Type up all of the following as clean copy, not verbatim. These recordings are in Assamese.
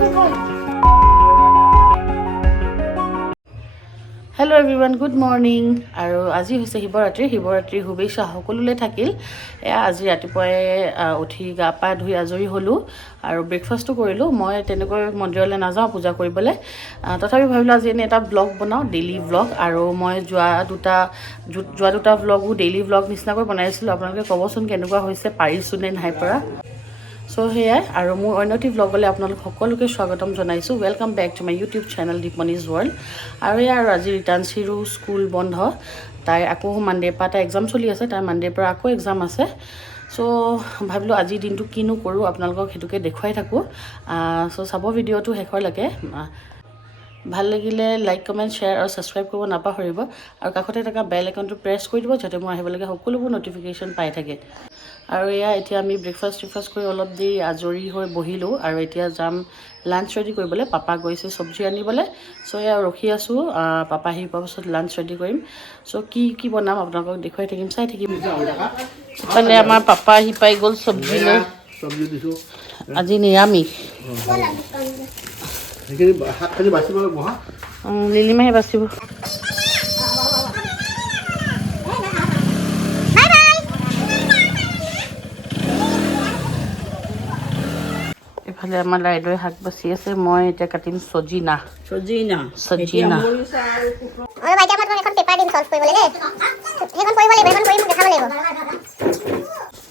Hello everyone, good morning. আৰু আজি হৈছে শিৱৰাত্ৰি শুভেচ্ছা সকলোলৈ থাকিল। আজি ৰাতিপুৱাই উঠি গা পা ধুই আজৰি হ'লোঁ আৰু ব্ৰেকফাষ্টটো কৰিলোঁ। মই তেনেকৈ মন্দিৰলৈ নাযাওঁ পূজা কৰিবলৈ, তথাপি ভাবিলোঁ আজি এনে এটা ব্লগ বনাওঁ, ডেইলি ব্লগ। আৰু মই যোৱা দুটা ব্লগো ডেইলি ব্লগ নিচিনাকৈ বনাইছিলোঁ। আপোনালোকে ক'বচোন কেনেকুৱা হৈছে, পাৰিছোঁ নে নাই পৰা। চ' সেয়াই, আৰু মোৰ অন্য এটি ব্লগলৈ আপোনালোক সকলোকে স্বাগতম জনাইছোঁ। Welcome back to my YouTube channel Deepmoni's world. আৰু আজি ৰিটাৰ্ণশিৰো স্কুল বন্ধ, তাইৰ আকৌ মানডেৰ পৰা তাই এক্সাম চলি আছে, তাইৰ মানডেৰ পৰা আকৌ এক্সাম আছে। চ' ভাবিলোঁ আজিৰ দিনটো কিনো কৰোঁ, আপোনালোকক সেইটোকে দেখুৱাই থাকোঁ। চ' চাব ভিডিঅ'টো শেষৰলৈকে। ভাল লাগিলে লাইক কমেণ্ট শ্বেয়াৰ আৰু ছাবস্ক্ৰাইব কৰিব নাপাহৰিব, আৰু কাষতে থকা বেল আইকনটো প্ৰেছ কৰি দিব যাতে মোৰ আহিবলগীয়া সকলোবোৰ ন'টিফিকেশ্যন পাই থাকে। আৰু এতিয়া আমি ব্ৰেকফাষ্ট কৰি অলপ দেৰি আজৰি হৈ বহিলোঁ, আৰু এতিয়া যাম লাঞ্চ ৰেডি কৰিবলৈ। পাপা গৈছে চব্জি আনিবলৈ। চ' ৰখি আছোঁ, পাপা আহি পোৱাৰ পাছত লাঞ্চ ৰেডি কৰিম। চ' কি বনাম আপোনালোকক দেখুৱাই থাকিম, চাই থাকিম। ইফালে আমাৰ পাপা আহি পাই গ'ল চব্জি লৈ। আজি নিৰামিষ। লিলিমাহে বাচিব। ইফালে আমাৰ লাইদৈ শাক বাচি আছে, মই এতিয়া কাটিম চজিনা।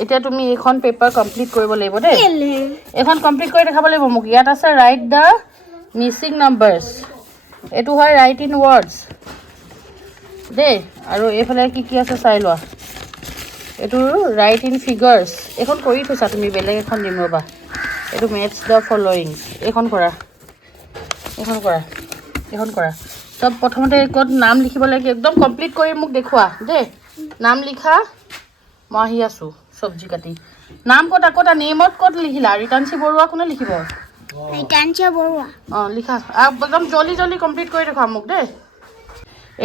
এতিয়া তুমি এইখন পেপাৰ কমপ্লিট কৰিব লাগিব দেই। এইখন কমপ্লিট কৰি দেখাব লাগিব মোক। ইয়াত আছে ৰাইট দ্য মিচিং নাম্বাৰ্ছ, এইটো হয় ৰাইট ইন ৱৰ্ডছ দেই। আৰু এইফালে কি আছে চাই লোৱা, এইটো ৰাইট ইন ফিগাৰ্ছ। এইখন কৰি থৈছা তুমি, বেলেগ এখন দিম ৰ'বা। এইটো মেথছ দ্য ফল'য়িং, এইখন কৰা। চব প্ৰথমতে ক'ত নাম লিখিব লাগে, একদম কমপ্লিট কৰি মোক দেখুওৱা দেই। নাম লিখা, মই আহি আছোঁ চব্জি কাটি। নাম ক'ত নেমত ক'ত লিখিলা? ৰিতাঞ্চি বৰুৱা কোনে লিখিব? অঁ লিখা, একদম জল্দি কমপ্লিট কৰি দেখুওৱা মোক দেই।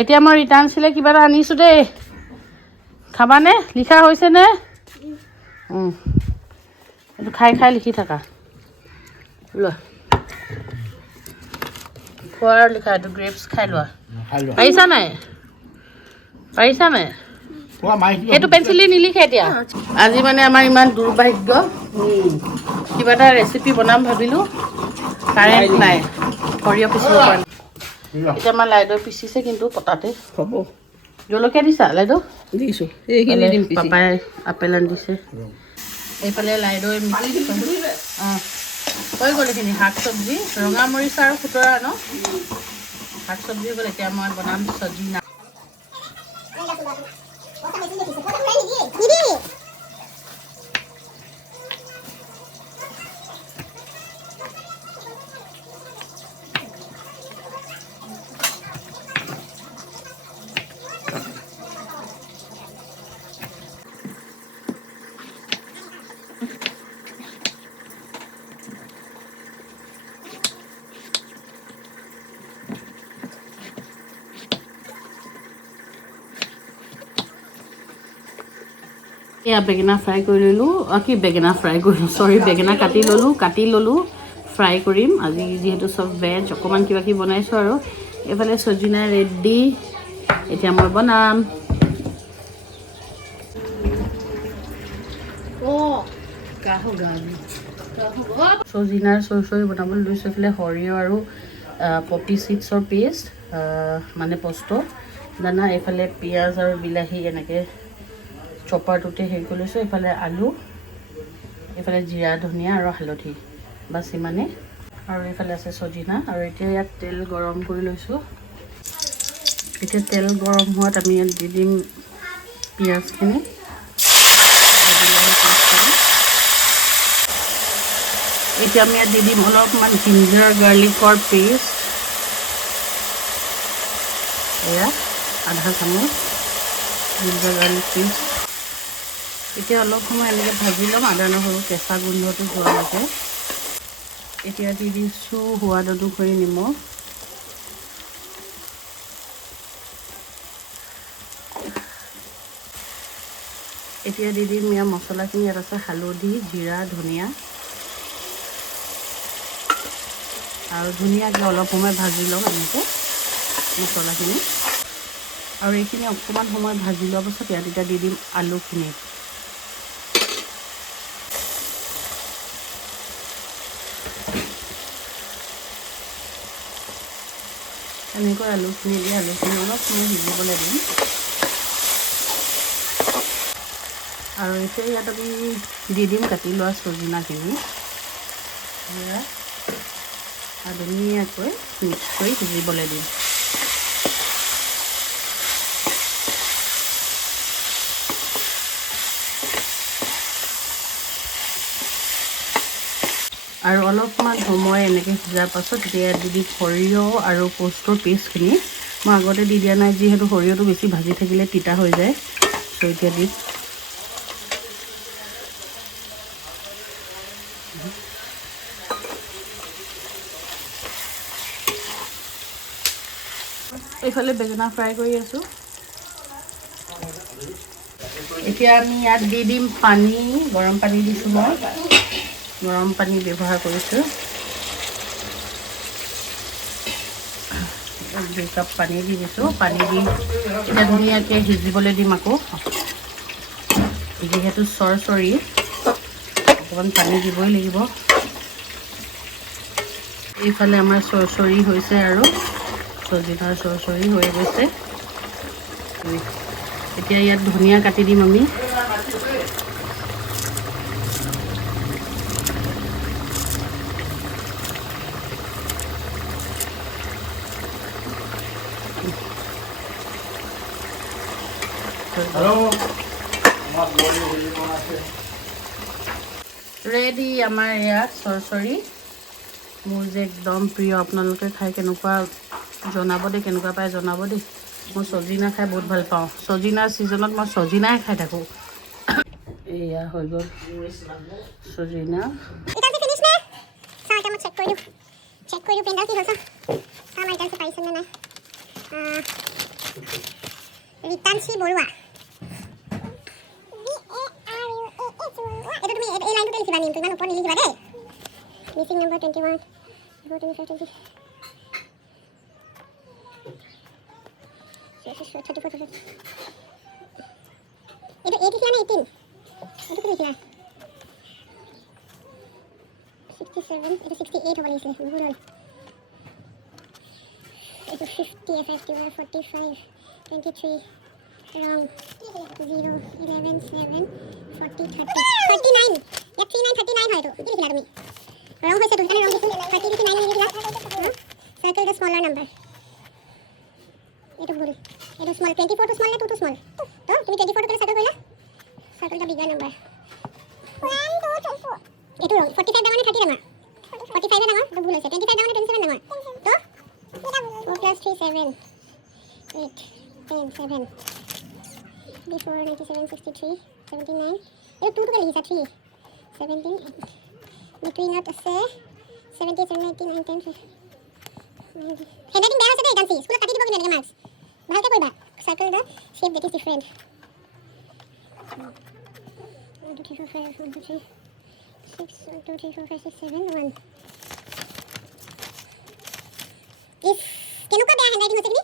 এতিয়া মই ৰিতাঞ্চিলৈ কিবা এটা আনিছোঁ দেই, খাবানে? লিখা হৈছেনে? এইটো খাই লিখি থাকা। লোৱা, খোৱাৰ লিখা, এইটো গ্ৰেপছ খাই লোৱা। পাৰিছা নাই? সেইটো পেঞ্চিলি নিলিখে এতিয়া। আজি মানে আমাৰ ইমান দুৰ্ভাগ্য, কিবা এটা ৰেচিপি বনাম ভাবিলোঁ, কাৰেণ্ট নাই, সৰিয়হ পিচিব পৰা নাই। এতিয়া আমাৰ লাইদৈ পিচিছে, কিন্তু পতাতে হ'ব। জলকীয়া দিছা লাইদৌ? দিছোঁ। এইখিনি দিম। পাপাই আপেল আনি দিছে। এইফালে লাইদৈ হৈ গ'ল এইখিনি শাক চব্জি, ৰঙা মৰিচা আৰু খুতৰা ন শাক চব্জি হৈ গ'ল। এতিয়া মই বনাম চজিনা। এয়া বেঙেনা ফ্ৰাই কৰি ল'লোঁ, বেঙেনা কাটি ল'লোঁ, ফ্ৰাই কৰিম আজি, যিহেতু চব ভেজ। অকণমান কিবা কিবি বনাইছোঁ আৰু। এইফালে চজিনা ৰেডি, এতিয়া মই বনাম। চজিনাৰ চৰচৰি বনাবলৈ লৈছোঁ। এইফালে সৰিয়হ আৰু পপি চিডছৰ পেষ্ট, মানে পস্ত দানা। এইফালে পিঁয়াজ আৰু বিলাহী এনেকৈ চপাৰটোতে হেৰি কৰি লৈছোঁ। এইফালে আলু, এইফালে জিৰা ধনিয়া আৰু হালধি, বাছ ইমানে। আৰু এইফালে আছে চজিনা। আৰু এতিয়া ইয়াত তেল গৰম কৰি লৈছোঁ। এতিয়া তেল গৰম হোৱাত আমি ইয়াত দি দিম পিঁয়াজখিনি। এতিয়া আমি ইয়াত দি দিম অলপমান জিঞ্জাৰ গাৰ্লিকৰ পেষ্ট, এয়া আধা চামুচ জিঞ্জাৰ গাৰ্লিক পেষ্ট। এতিয়া অলপ সময় এনেকৈ ভাজি ল'ম, আদা নহৰু কেঁচা গোন্ধটো যোৱালৈকে। এতিয়া দি দিছোঁ সোৱাদ অনুসৰি নিমখ। এতিয়া দি দিম ইয়াৰ মছলাখিনি। ইয়াত আছে হালধি, জিৰা, ধনিয়া। আৰু ধুনীয়াকৈ অলপ সময় ভাজি লওঁ এনেকৈ মছলাখিনি আৰু এইখিনি অকণমান সময় ভাজি লোৱাৰ পাছত ইয়াত এতিয়া দি দিম আলুখিনি এনেকৈ আলুখিনি দি আলুখিনি অলপ সময় সিজিবলৈ দিম আৰু এতিয়া ইয়াত আমি দি দিম কাটি লোৱা চজিনাখিনি আৰু ধুনীয়াকৈ মিক্স কৰি সিজিবলৈ দিম আৰু অলপমান সময় এনেকৈ সিজাৰ পাছত এতিয়া দি দিম সৰিয়হ আৰু পোষ্টৰ পেষ্টখিনি মই আগতে দি দিয়া নাই যিহেতু সৰিয়হটো বেছি ভাজি থাকিলে তিতা হৈ যায় ত' এতিয়া দিম এইফালে বেঙেনা ফ্ৰাই কৰি আছোঁ এতিয়া আমি ইয়াত দি দিম পানী গৰম পানী দিছোঁ মই গৰম পানী ব্যৱহাৰ কৰিছোঁ 2 কাপ পানী দি দিছোঁ পানী দি এতিয়া ধুনীয়াকৈ সিজিবলৈ দিম আকৌ যিহেতু চৰচৰি অকণমান পানী দিবই লাগিব এইফালে আমাৰ চৰচৰি হৈছে আৰু চজিনাৰ চৰচৰি হৈ গৈছে এতিয়া ইয়াত ধনিয়া কাটি দিম আমি ৰেডি আমাৰ ইয়াত চৰচৰি মোৰ যে একদম প্ৰিয় আপোনালোকে খাই কেনেকুৱা জনাব দেই কেনেকুৱা পায় জনাব দেই মই চজিনা খাই বহুত ভাল পাওঁ চজিনাৰ ছিজনত মই চজিনাই খাই থাকোঁ এয়া হৈ গ'ল চজিনা ৰিতাঞ্চি বৰুৱা তুমি এই লাইনটোতে লিখিবা নিমটো ইমান ওপৰত নিলিখিবা দেই মিচিং নম্বৰ 21 34 এইটো 8 লিখিলা নে 18 এইটো কি লিখিলা 67 এইটো 68 হ'ব লাগিছিলে ভুল হ'ল এইটো 50 51 45 23 wrong 0 11 7 40 30 39 ইয়াত 39 হয় এইটো কি লিখিলা তুমি wrong হৈছে দুইটা wrong দিছো 30 39 লিখিলা circle the smaller number এইটো ভুল এইটো small 24 to small নে 2 to small তো তুমি 24 টো circle কৰিলা circle the bigger number 1 2 3 4 এইটো wrong 45 ডাঙৰ নে 30 ডাঙৰ 45 ডাঙৰ তো ভুল হৈছে 25 ডাঙৰ নে 27 ডাঙৰ তো 4 plus 3 7 8 10 7 before 97 63 79 ये 2 का लिखा 3 17 between not আছে 70 79 10 हेडिंग बेया আছে দে ডান্সি স্কুলত কাটি দিব কিন্তু এনেকে মার্কস ভালকে কইবা circle the shape that is different 1 2 3 4 5 1 2 3 6 1 2 3 4 5 6 7 1 if केनुका बेया हैंडराइटिंग হৈছে কি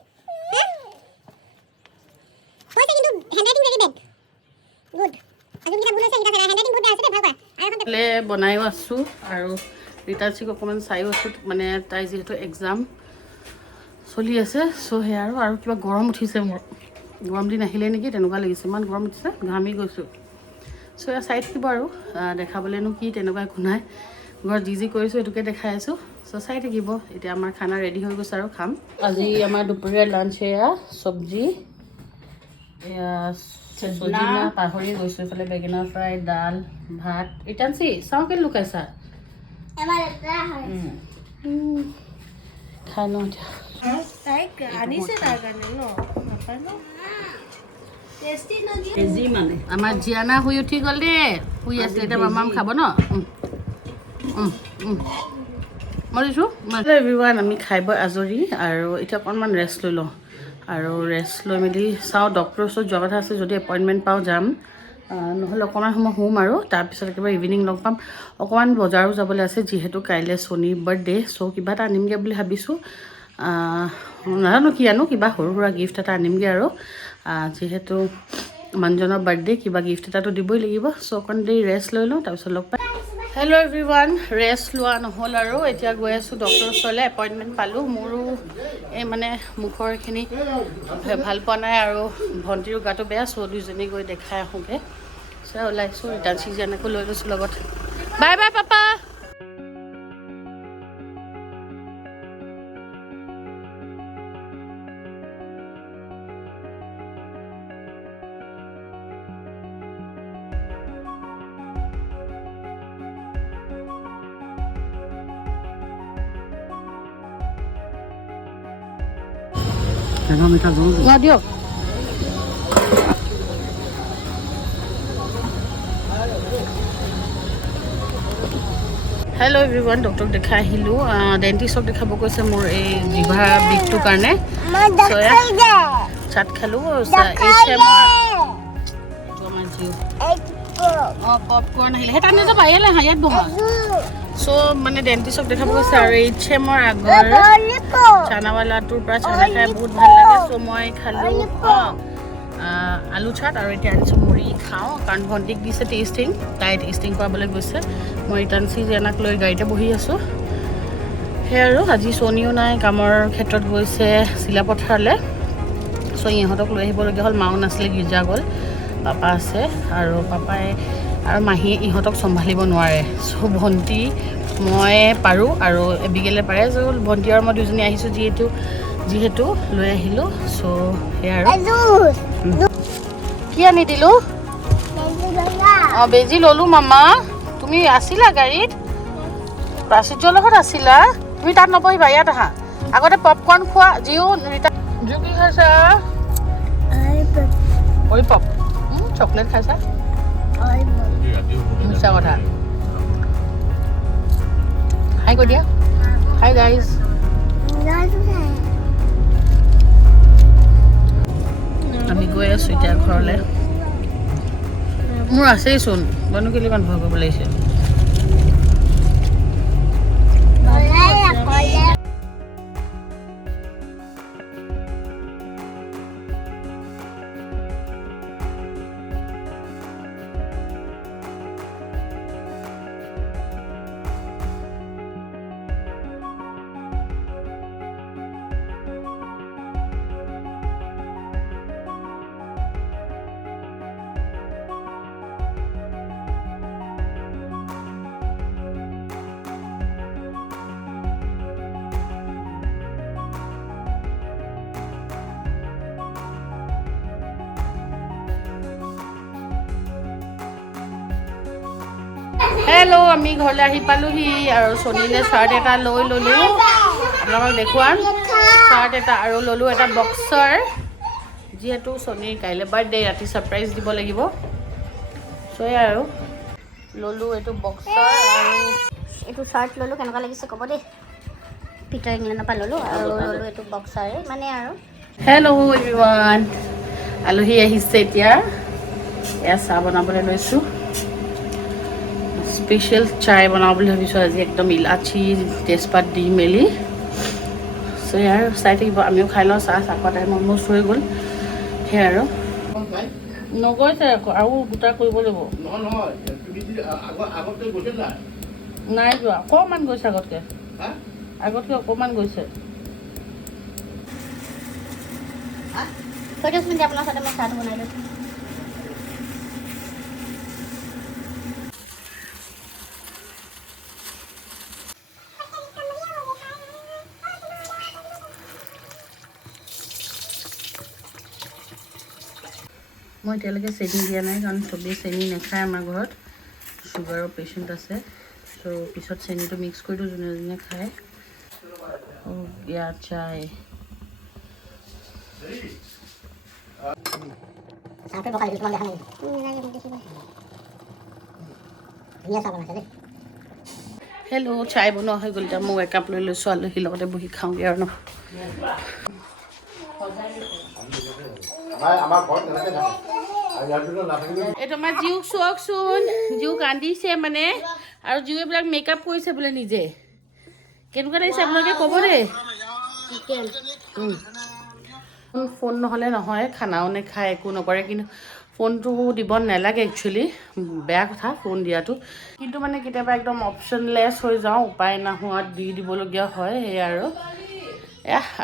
বনাইও আছোঁ আৰু ৰীতাশ্ৰীক অকণমান চাইও আছোঁ মানে তাই যিহেতু এক্সাম চলি আছে চ' সেয়া আৰু কিবা গৰম উঠিছে মোৰ গৰম দিন আহিলে নেকি তেনেকুৱা লাগিছে ইমান গৰম উঠিছে ঘামি গৈছোঁ চ' এয়া চাই থাকিব আৰু দেখাবলৈনো কি তেনেকুৱা একো নাই ঘৰত যি কৰিছোঁ সেইটোকে দেখাই আছোঁ চ' চাই থাকিব এতিয়া আমাৰ খানা ৰেডি হৈ গৈছে আৰু খাম আজি আমাৰ দুপৰীয়াৰ লাঞ্চ এয়া চব্জি এয়া চজিনা পাহৰি গৈছোঁ এইফালে বেঙেনা ফ্ৰাই দাল ভাত ৰীতাঞ্চি চাওঁ কেলে লুকাইছা খাই লওঁ এতিয়া আমাৰ জিয়ানা শুই উঠি গ'ল দেই শুই আছিলে এতিয়া মামাম খাব ন মই দিছোঁ এভৰিৱান আমি খাই বৈ আজৰি আৰু এতিয়া অকণমান ৰেষ্ট লৈ লওঁ আৰু ৰেষ্ট লৈ মেলি চাওঁ ডক্টৰৰ ওচৰত যোৱা কথা আছে যদি এপইণ্টমেণ্ট পাওঁ যাম নহ'লে অকণমান সময় শুম আৰু তাৰপিছত একেবাৰে ইভিনিং লগ পাম অকণমান বজাৰো যাবলৈ আছে যিহেতু কাইলৈ ছনীৰ বাৰ্থডে চ' কিবা এটা আনিমগৈ বুলি ভাবিছোঁ নাজানো কি আনো কিবা সৰু সুৰা গিফ্ট এটা আনিমগৈ আৰু যিহেতু মানুহজনৰ বাৰ্থডে কিবা গিফ্ট এটাতো দিবই লাগিব চ' অকণ দেৰি ৰেষ্ট লৈ লওঁ তাৰপিছত লগ পাম হেল্ল' এভৰিৱান ৰেষ্ট লোৱা নহ'ল আৰু এতিয়া গৈ আছোঁ ডক্টৰৰ ওচৰলৈ এপইণ্টমেণ্ট পালোঁ মোৰো এই মানে মুখৰ এইখিনি ভাল পোৱা নাই আৰু ভণ্টিৰো গাটো বেয়া চ' দুইজনী গৈ দেখাই আহোঁগৈ চ' ওলাইছোঁ ৰিটাৰ্ণ চিজনকো লৈ লৈছোঁ লগত বাই বাই পাপা দিয়ক হেল্ল' এভৰিৱান ডক্টৰক দেখাই আহিলোঁ ডেণ্টিষ্টক দেখাব কৈছে মোৰ এই জিভা বিষটোৰ কাৰণে চাট খালোঁ পপকৰ্ণ আহিলে সেই তাত নাযাবা ইয়ালৈ আহা ইয়াত বহা চ' মানে ডেণ্টিষ্টক দেখাব গৈছে আৰু HMৰ আগৰ চানাৱালাটোৰ পৰা চানা খাই বহুত ভাল লাগে চ' মই খালোঁ আলু চাট আৰু এতিয়া আনিছোঁ মুড়ি খাওঁ কাৰণ ভণ্টিক দিছে টেষ্টিং তাই টেষ্টিং কৰাবলৈ গৈছে মই ৰিটাৰ্ণ চিজনক লৈ গাড়ীতে বহি আছোঁ সেয়া আৰু আজি ছনীও নাই কামৰ ক্ষেত্ৰত গৈছে চিলাপথাৰলৈ চ' ইহঁতক লৈ আহিবলগীয়া হ'ল মাও নাছিলে গীৰ্জা গ'ল পাপা আছে আৰু পাপাই আৰু মাহীয়ে ইহঁতক চম্ভালিব নোৱাৰে চ' ভণ্টি মই পাৰোঁ আৰু এবিগেলে পাৰে চ' ভণ্টি আৰু মই দুজনী আহিছোঁ যিহেতু লৈ আহিলোঁ চ' সেয়া আৰু কি আনি দিলোঁ বেজি ল'লোঁ মামা তুমি আছিলা গাড়ীত প্ৰাচুৰ্যৰ লগত আছিলা তুমি তাত নবহিবা ইয়াত আহা আগতে পপকৰ্ণ খোৱা জিও কি খাইছা পপ চকলেট খাইছা মিছা কথা হাই কৈ দিয়া হাই গাইজ আমি গৈ আছোঁ এতিয়া ঘৰলৈ মোৰ আছেইচোন মইনো কেলৈ ইমান ভয় কৰিব লাগিছে হেল্ল' আমি ঘৰলৈ আহি পালোহি আৰু ছনীলৈ চাৰ্ট এটা লৈ ল'লোঁ আপোনালোকক দেখুৱাম চাৰ্ট এটা আৰু ল'লোঁ এটা বক্সাৰ যিহেতু ছনীৰ কাইলৈ বাৰ্থডে ৰাতি ছাৰপ্ৰাইজ দিব লাগিব চ' আৰু ল'লোঁ এইটো বক্সাৰ আৰু এইটো চাৰ্ট ল'লোঁ কেনেকুৱা লাগিছে ক'ব দেই পিটাৰ ইংলেণ্ডৰ পৰা ল'লোঁ আৰু ল'লোঁ এইটো বক্সাৰে মানে আৰু হেল্ল' এভৰিৱান আলহী আহিছে এতিয়া এয়া চাহ বনাবলৈ লৈছোঁ স্পেচিয়েল চাই বনাওঁ বুলি ভাবিছোঁ আজি একদম ইলাচি তেজপাত দি মেলি চ' ইয়াৰ চাই থাকিব আমিও খাই লওঁ চাহপত টাইম অলমষ্ট হৈ গ'ল সেয়া আৰু নগৈছে আৰু দুটা কৰিব লাগিব নাই যোৱা অকণমান গৈছে আগতকৈ অকণমান গৈছে থৈ দিয়কচোন আপোনাৰ ওচৰতে মই চাহটো বনাই লৈছোঁ মই এতিয়ালৈকে চেনি দিয়া নাই কাৰণ চবেই চেনি নাখায় আমাৰ ঘৰত চুগাৰৰ পেচেণ্ট আছে চ' পিছত চেনিটো মিক্স কৰি দিওঁ যোনে যোনে খায় ইয়াত চাই হেল্ল' চাই বনোৱা হৈ গ'ল এতিয়া মই একাপ লৈ লৈছোঁ আলহীৰ লগতে বহি খাওঁগৈ আৰু ন আমাৰ ঘৰত তেনেকৈ থাকে এইটো আমাৰ জিউক চাওকচোন জিউ কান্দিছে মানে আৰু জিউ এইবিলাক মেকআপ কৰিছে বোলে নিজে কেনেকুৱা লাগিছে আপোনালোকে ক'ব দেই ফোন নহ'লে নহয় খানাও নেখায় একো নকৰে কিন্তু ফোনটো দিব নালাগে একচুৱেলি বেয়া কথা ফোন দিয়াটো কিন্তু মানে কেতিয়াবা একদম অপশ্যনলেছ হৈ যাওঁ উপায় নোহোৱাত দি দিবলগীয়া হয় সেয়া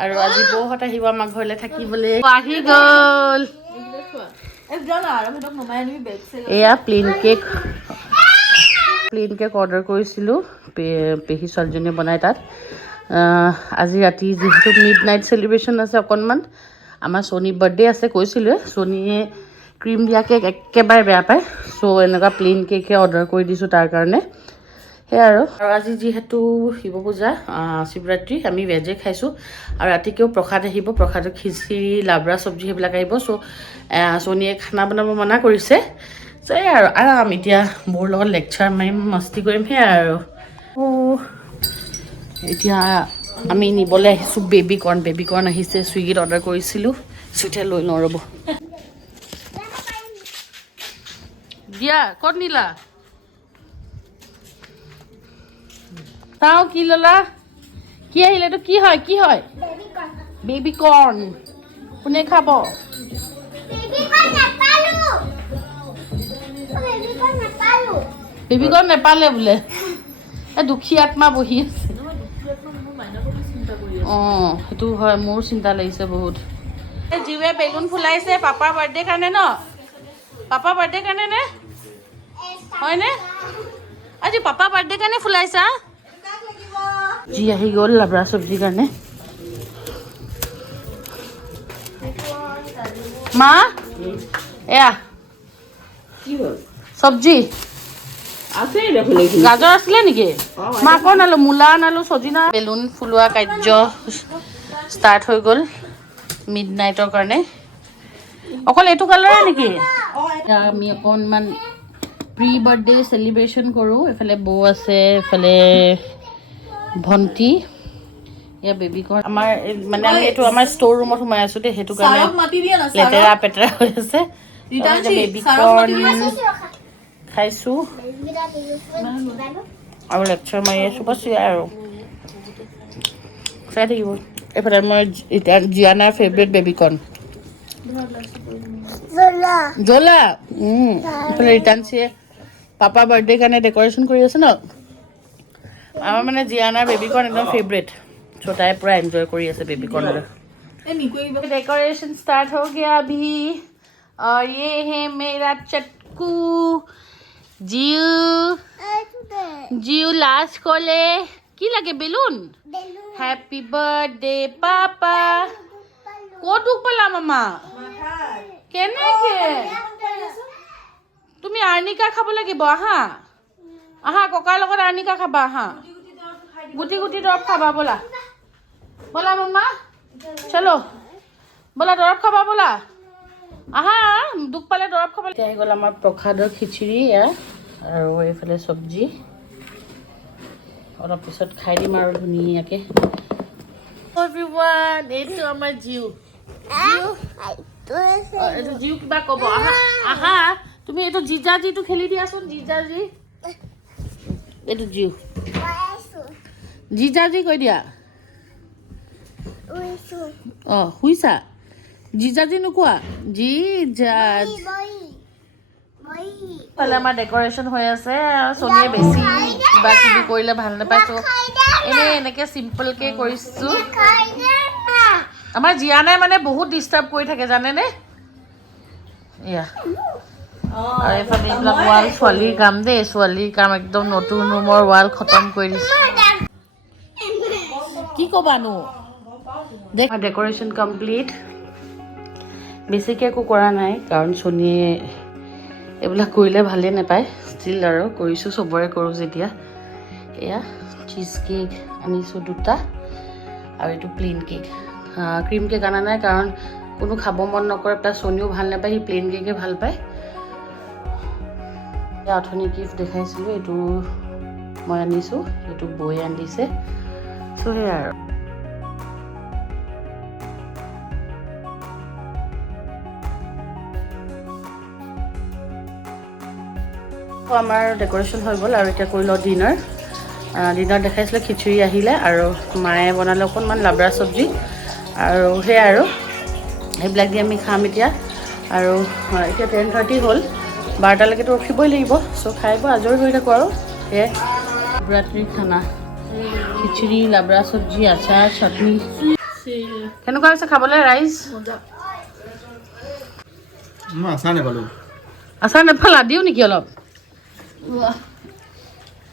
আৰু আজি বৌহঁত আহিব আমাৰ ঘৰলৈ থাকিবলৈ আহি গ'ল এয়া প্লেন কেক অৰ্ডাৰ কৰিছিলোঁ পেহী ছোৱালীজনীয়ে বনাই তাত আজি ৰাতি যিহেতু মিড নাইট চেলিব্ৰেশ্যন আছে অকণমান আমাৰ ছনী বাৰ্থডে আছে কৈছিলোঁ ছনীয়ে ক্ৰীম দিয়া কেক একেবাৰে বেয়া পায় চ' এনেকুৱা প্লেইন কেকে অৰ্ডাৰ কৰি দিছোঁ তাৰ কাৰণে সেয়া আৰু আজি যিহেতু শিৱ পূজা শিৱৰাত্ৰি আমি ভেজে খাইছোঁ আৰু ৰাতিকেও প্ৰসাদ আহিব প্ৰসাদৰ খিচিৰি লাবৰা চব্জি সেইবিলাক আহিব চ' ছনীয়ে খানা বনাব মানা কৰিছে চ' এই আৰু আৰাম এতিয়া মোৰ লগত লেকচাৰ মাৰিম মস্তি কৰিম সেয়া আৰু এতিয়া আমি নিবলৈ আহিছোঁ বেবী কৰ্ণ আহিছে চুইগিত অৰ্ডাৰ কৰিছিলোঁ চুইতে লৈ লওঁ ৰ'ব দিয়া ক'ত নিলা চাওঁ কি ল'লা কি আহিলে এইটো কি হয় বেবী কৰ্ণ কোনে খাব বেবী কৰ্ণ নেপালে বোলে দুখী আত্মা বহি আছে অঁ সেইটো হয় মোৰ চিন্তা লাগিছে বহুত জিৱে বেলুন ফুলাইছে পাপাৰ বাৰ্থডে কাৰণে ন পাপা বাৰ্থডে কাৰণে নে হয়নে আজি পাপা বাৰ্থডে কাৰণে ফুলাইছা জি আহি গ'ল লাবৰা চব্জিৰ কাৰণে মা এয়া চব্জি গাজৰ আছিলে নেকি মা আকৌ নালো মূলা নালো চজিনা বেলুন ফুলোৱা কাৰ্য ষ্টাৰ্ট হৈ গ'ল মিড নাইটৰ কাৰণে অকল এইটো কালাৰে নেকি আমি অকণমান প্ৰি বাৰ্থডে চেলিব্ৰেশ্যন কৰোঁ এইফালে বৌ আছে এইফালে ভণ্টি এয়া বেবী কৰ্ণ আমাৰ মানে আমি এইটো আমাৰ ষ্ট'ৰ ৰুমত সোমাই আছোঁ দেই সেইটো কাৰণে লেতেৰা পেতেৰা হৈ আছে বেবী কৰ্ণ খাইছোঁ আৰু লেকচাৰ মাৰি আছোঁ বাছ আৰু চাই থাকিব এইফালে মই জিয়ানাৰ ফেভৰেট বেবী কৰ্ণ জ্বলা এইফালে ৰিটাৰ্ণচিয়ে পাপা বাৰ্থডে কাৰণে ডেক'ৰেশ্যন কৰি আছে ন আমাৰ মানে জিয়ানাৰ বেবী কৰ্ণ একদম ফেভৰেট চ' তাই পূৰা এনজয় কৰি আছে বেবী কৰ্ণলৈ डेकोरेशन स्टार्ट हो गया अभी और ये है मेरा चटकू जीव लास्ट कोले की लगे बेलून हैप्पी बर्थडे पापा को दुख पला मामा केने के তুমি আৰ্নিকা খাব লাগিব আহা আহা ককাৰ লগত আৰ্নিকা খাবা আহা গুটি গুটি দৰৱ খাবা বলা বলা মামা চলো বলা দৰৱ খাবা বলা আহা দুখ পালে দৰৱ খাব আহি গ'ল আমাৰ প্ৰসাদৰ খিচিৰি আৰু এইফালে চব্জি অলপ পিছত খাই দিম আৰু ধুনীয়াকৈ এইটো আমাৰ জিউ এইটো জিউ কিবা ক'ব আহা আহা তুমি এইটো জিজাজিটো খেলি দিয়াচোন জিজাজি এইটো জিউ জিজাজি কৈ দিয়া অঁ শুইছা জিজাজি নোকোৱা জিজাজ ফালে আমাৰ ডেক'ৰেশ্যন হৈ আছে আৰু ছনীয়ে বেছি কিবা কিবি কৰিলে ভাল নাপাইছোঁ এনেকৈ চিম্পলকৈ কৰিছোঁ আমাৰ জিয়ানাই মানে বহুত ডিষ্টাৰ্ব কৰি থাকে জানেনে এয়া আৰু এইফালে এইবিলাক ৱাল ছোৱালীৰ কাম দেই ছোৱালীৰ কাম একদম নতুন ৰুমৰ ৱাল খতম কৰি দিছে কি ক'বানো ডেক'ৰেশ্যন কমপ্লিট বেছিকৈ একো কৰা নাই কাৰণ ছনীয়ে এইবিলাক কৰিলে ভালেই নাপায় ষ্টিল আৰু কৰিছোঁ চবৰে কৰোঁ যেতিয়া এয়া চীজ কেক আনিছোঁ দুটা আৰু এইটো প্লেইন কেক ক্ৰীম কেক অনা নাই কাৰণ কোনো খাব মন নকৰে প্লাছ ছনীও ভাল নাপায় সি প্লেইন কেকে ভাল পায় অথনি গিফ্ট দেখাইছিলোঁ এইটো মই আনিছোঁ এইটো বৌয়ে আনিছে চ' সেয়াই আৰু আমাৰ ডেক'ৰেশ্যন হৈ গ'ল আৰু এতিয়া কৰি লওঁ ডিনাৰ দেখাইছিলোঁ খিচিৰি আহিলে আৰু মায়ে বনালে অকণমান লাবৰা চব্জি আৰু সেয়াই আৰু সেইবিলাক দি আমি খাম এতিয়া আৰু এতিয়া 10:30 হ'ল 12টালৈকেতো ৰখিবই লাগিব চ' খাই বৈ আজৰি হৈ থাকোঁ আৰু সেয়াই শিৱৰাত্ৰিৰ খানা খিচিৰি লাবৰা চব্জি আচাৰ চাটনি কেনেকুৱা হৈছে খাবলৈ ৰাইজ মই আচাৰ নাপালোঁ আচাৰ নেপালা দিওঁ নেকি অলপ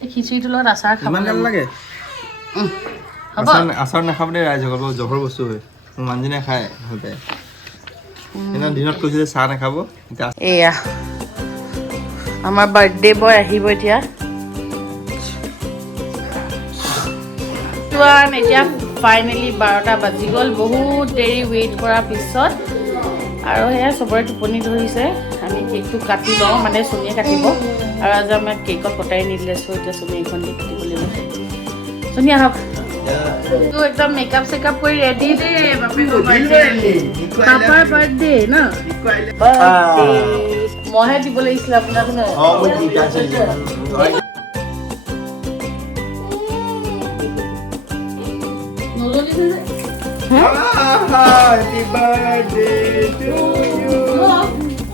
এই খিচিৰিটোৰ লগত আচাৰ খাব লাগে হ'ব আচাৰ নাখাব দেই ৰাইজসকল জহৰ বস্তু হয় মোৰ মানুহজনীয়ে খায় ভাল পায় সেইদিনা দিনত কৈছিলে চাহ নাখাব এয়া আমাৰ বাৰ্থডে বয় আহিব এতিয়া এতিয়া ফাইনেলি 12টা বাজি গ'ল বহুত দেৰি ৱেইট কৰাৰ পিছত আৰু সেয়া চবৰে টোপনি ধৰিছে আমি কেকটো কাটি লওঁ মানে চনীয়ে কাটিব আৰু আজি আমাক কেকত কটাই নিদিলে চ' এতিয়া চনী এখন দি কাটিব লাগিব চনী আহক তো একদম মেকআপ চেকআপ কৰি ৰেডি দেই পাপাৰ বাৰ্থডে ন মইহে দিব লাগিছিলে আপোনাক Happy birthday to you.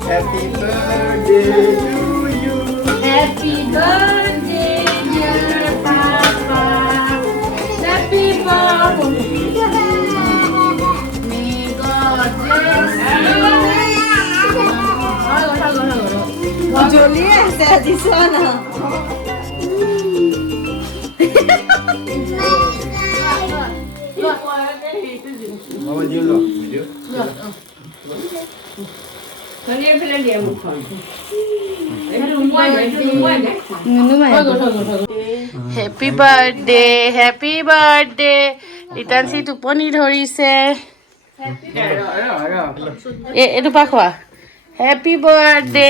Happy birthday to you. Happy birthday, dear Papa. Happy birthday. May God bless you. Julia said this one. Mama Julia, video. Happy birthday, happy birthday. ৰিতাঞ্চি টোপনি ধৰিছে এইটো পা খোৱা হেপী বাৰ্থডে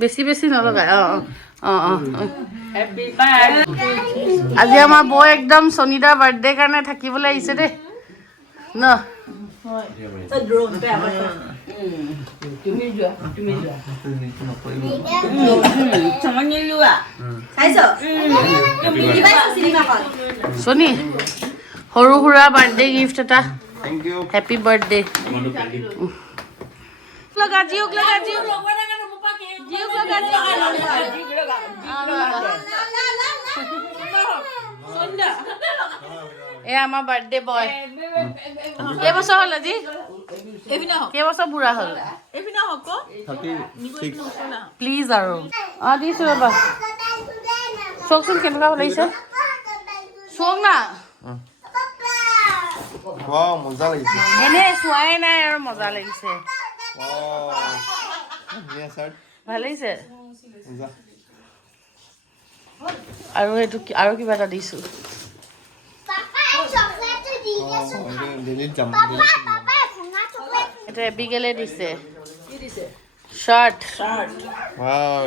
বেছি বেছি নলগাই আজি আমাৰ বৌ একদম চনিদাৰ বাৰ্থডে কাৰণে থাকিবলৈ আহিছে দেই ন চনি সৰু সুৰা বাৰ্থডে গিফ্ট এটা Thank you. হেপী বাৰ্থডে লগা জিওক লগা জিওক এ আমাৰ বাৰ্থডে বয় কেইবছৰ হ'ল আজি কেইবছৰ বুঢ়া হ'ল প্লিজ আৰু দিছোঁ ৰ'বা চাওকচোন কেনেকুৱা লাগিছে চাওক না Wow, মজা লাগিছে এনে চোৱাই নাই আৰু মজা লাগিছে ভাল লাগিছে আৰু এইটো আৰু কিবা এটা দিছোঁ এটা এবিগেলে দিছে শাৰ্ট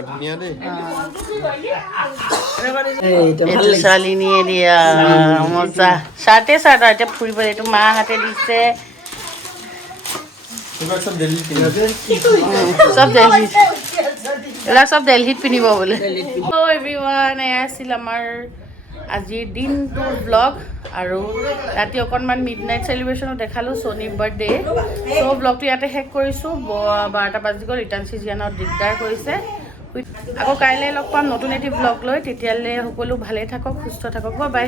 ধুনীয়া দেই এইটো শালিনীয়ে দিয়া মজা শাৰ্টে শাৰ্ট আৰু এতিয়া ফুৰিব এইটো মাহঁতে দিছে চব দিল্লীত এইবিলাক চব দিল্লীত পিন্ধিব বোলে এভৰিৱান এয়া আছিল আমাৰ আজিৰ দিনটোৰ ব্লগ আৰু ৰাতি অকণমান মিডনাইট চেলিব্ৰেশ্যনত দেখালোঁ চনীৰ বাৰ্থডে চ' ব্লগটো ইয়াতে শেষ কৰিছোঁ 12টা বাজি গ'ল ৰিটাৰ্ণচি জিয়ানত দিগদাৰ কৰিছে আকৌ কাইলৈ লগ পাম নতুন এটি ব্লগ লৈ তেতিয়ালৈ সকলো ভালেই থাকক সুস্থ থাকক বাই